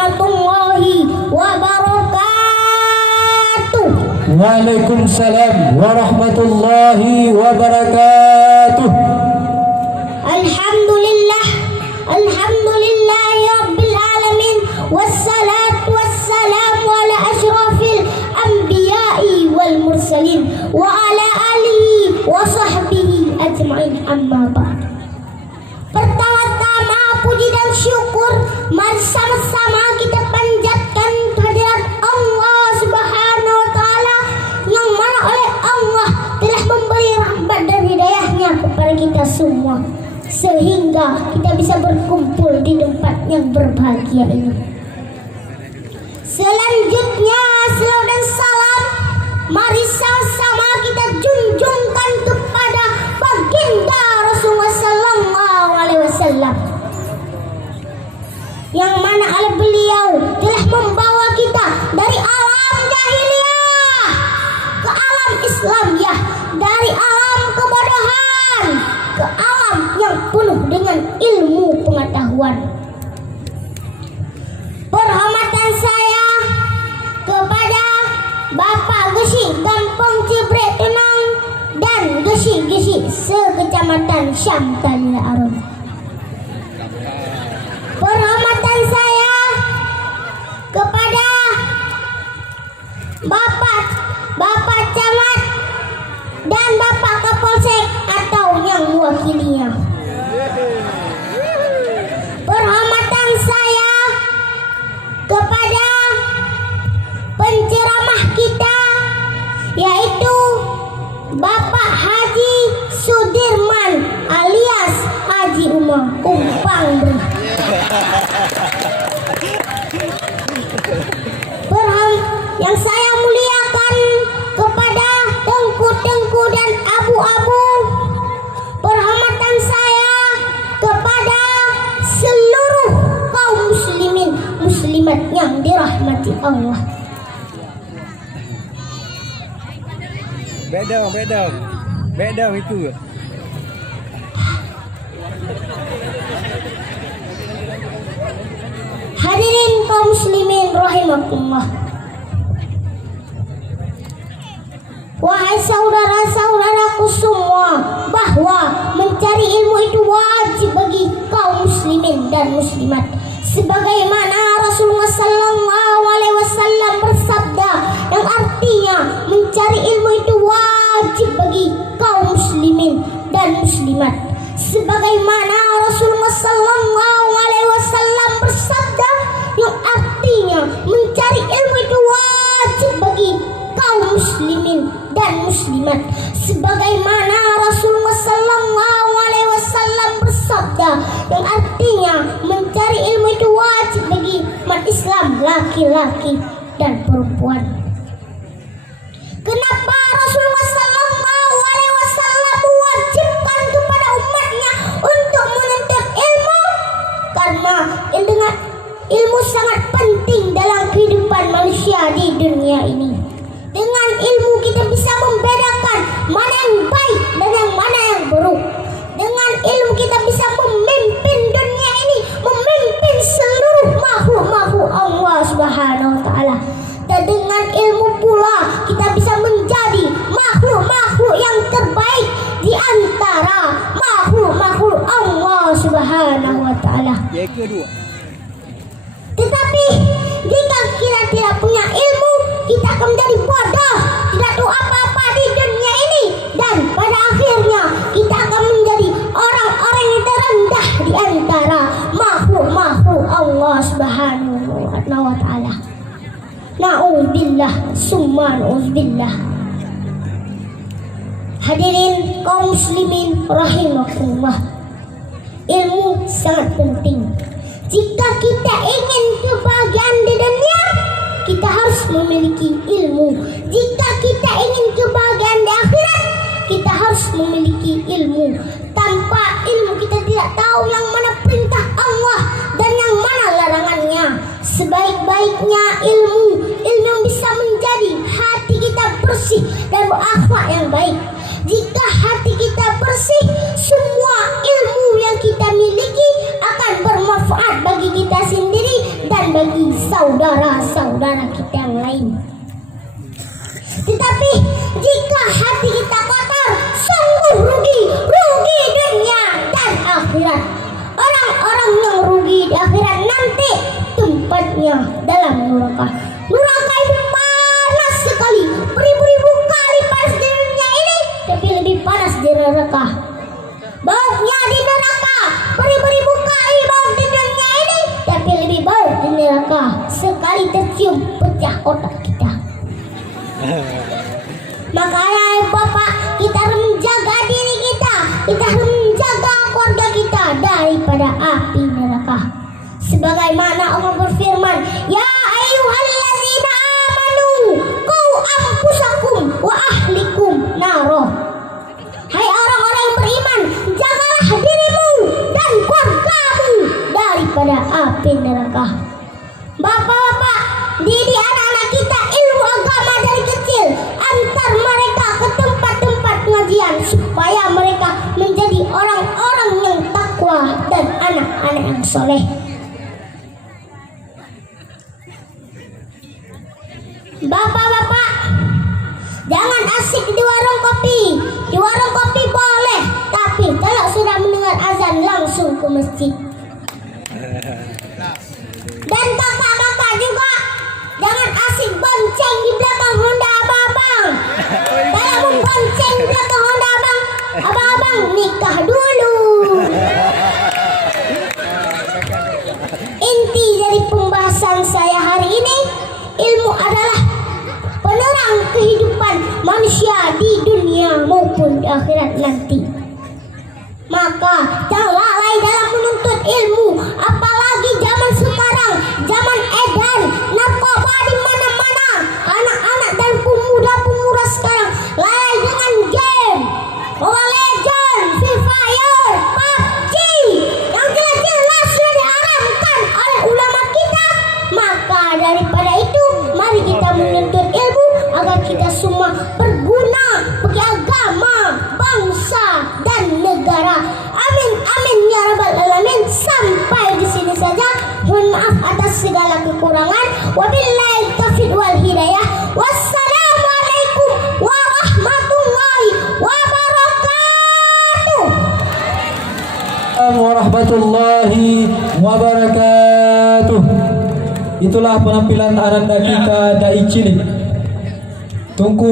warahmatullahi wabarakatuh. Waalaikumsalam warahmatullahi wabarakatuh. Alhamdulillah, alhamdulillahi rabbil alamin, wassalatu wassalamu ala asyrafil anbiya'i wal mursalin wa ala alihi wa sahbihi ajma'in, amma ba'd. Pertama-tama puji dan syukur mari sama-sama kita panjatkan kehadirat Allah Subhanahu wa taala, yang mana oleh Allah telah memberi rahmat dan hidayahnya kepada kita semua, sehingga kita bisa berkumpul di tempat yang berbahagia ini. Selanjutnya, salam dan salam mari sama-sama kita junjungkan kepada baginda Rasulullah sallallahu alaihi wasallam, yang mana oleh beliau telah membawa kita dari alam jahiliyah ke alam Islamiyah, dari alam kebodohan ke alam yang penuh dengan ilmu pengetahuan. Penghormatan saya kepada Bapak Gesi Gampong Cibrek Tenang dan Gesi-Gesi sekecamatan Syamtalil Arum. Penghormatan saya kepada Bapak Camat dan Bapak Kapolsek atau yang mewakilinya. Penghormatan saya kepada penceramah kita, yaitu Bapak Haji Sudirman alias Haji Umar Umpang. Yang saya muliakan kepada tengku-tengku dan abu-abu. Penghormatan saya kepada seluruh kaum muslimin muslimat yang dirahmati Allah. Bedong itu. Hadirin kaum muslimin rahimakumullah. Wahai saudara-saudaraku semua, bahwa mencari ilmu itu wajib bagi kaum muslimin dan muslimat, sebagaimana Rasulullah sallallahu alaihi wasallam bersabda, yang artinya mencari ilmu itu wajib bagi kaum muslimin dan muslimat, sebagaimana Rasulullah sallallahu alaihi wasallam bersabda, yang artinya mencari ilmu itu wajib bagi kaum muslimin dan muslimat, sebagaimana Rasulullah sallallahu alaihi wasallam bersabda, yang artinya mencari ilmu itu wajib bagi umat Islam laki-laki dan perempuan. Kenapa Rasulullah sallallahu alaihi wasallam mewajibkan kepada umatnya untuk menuntut ilmu? Karena dengan ilmu sangat penting dalam kehidupan manusia di dunia ini. Dengan ilmu kita bisa membedakan mana yang baik dan yang mana yang buruk. Dengan ilmu kita bisa memimpin dunia ini, memimpin seluruh makhluk-makhluk Allah Subhanahu wa taala. Dan dengan ilmu pula kita bisa menjadi makhluk-makhluk yang terbaik di antara makhluk-makhluk Allah Subhanahu wa taala. Yang kedua. Tetapi jika kita tidak punya ilmu, kita akan menjadi bodoh, tidak tahu apa-apa di dunia ini, dan pada akhirnya kita akan menjadi orang-orang yang terendah di antara makhluk-makhluk Allah Subhanahu wa taala. Na'udzubillah summa na'udzubillah. Hadirin kaum muslimin rahimakumullah, ilmu sangat penting. Jika kita ingin kebahagiaan di dunia, kita harus memiliki ilmu. Jika kita ingin kebahagiaan di akhirat, kita harus memiliki ilmu. Tanpa ilmu kita tidak tahu yang mana perintah Allah dan yang mana larangannya. Sebaik-baiknya ilmu yang bisa menjadi hati kita bersih dan berakhlak yang baik. Jika hati kita bersih, semua ilmu yang kita miliki akan bermanfaat bagi kita sendiri dan dan bagi saudara-saudara kita yang lain. Tetapi jika hati kita kotor, sungguh rugi dunia dan akhirat. Orang-orang yang rugi di akhirat nanti tempatnya dalam neraka. Neraka itu panas sekali, beribu-ribu kali panas di dunia ini, tapi lebih panas di neraka. Baunya di neraka beribu-ribu kali bau di dunia ini, tapi lebih bau di neraka. Sekali tercium pecah otak kita. Makanya Bapak, kita harus menjaga diri kita harus menjaga keluarga kita daripada api neraka. Sebagaimana Allah berfirman, ya ayyuhallazina amanu qu anfusakum wa ahlikum naro. Hai orang-orang yang beriman, jagalah dirimu dan keluargamu daripada api neraka. Bapak-bapak, didik anak-anak kita ilmu agama dari kecil, antar mereka ke tempat-tempat pengajian supaya mereka menjadi orang-orang yang takwa dan anak-anak yang soleh. Bapak-bapak, jangan asik di warung kopi. Di warung kopi boleh, tapi kalau sudah mendengar azan langsung ke masjid. Dan kakak-kakak juga jangan asik bonceng di belakang Honda abang-abang. Kalau mau bonceng di belakang Honda abang-abang nikah dulu. Inti dari pembahasan saya hari ini, ilmu adalah penerang kehidupan manusia di dunia maupun di akhirat nanti. Maka jangan lalai dalam menuntut ilmu, apalagi zaman sekarang, zaman edan, narkoba di mana-mana. Anak-anak dan pemuda-pemuda sekarang lalai dengan game, Mobile Legends, Free Fire, PUBG yang jelas-jelas sudah diharamkan oleh ulama kita. Maka daripada itu, mari kita menuntut ilmu agar kita semua berguna bagi agama, bangsa dan negara. Amin amin ya rabbal alamin. Sampai di sini saja. Mohon maaf atas segala kekurangan. Wabillahi taufiq wal hidayah. Wassalamualaikum warahmatullahi wabarakatuh. Warahmatullahi wabarakatuh. Itulah penampilan ananda kita Dai Cilik. Tunggu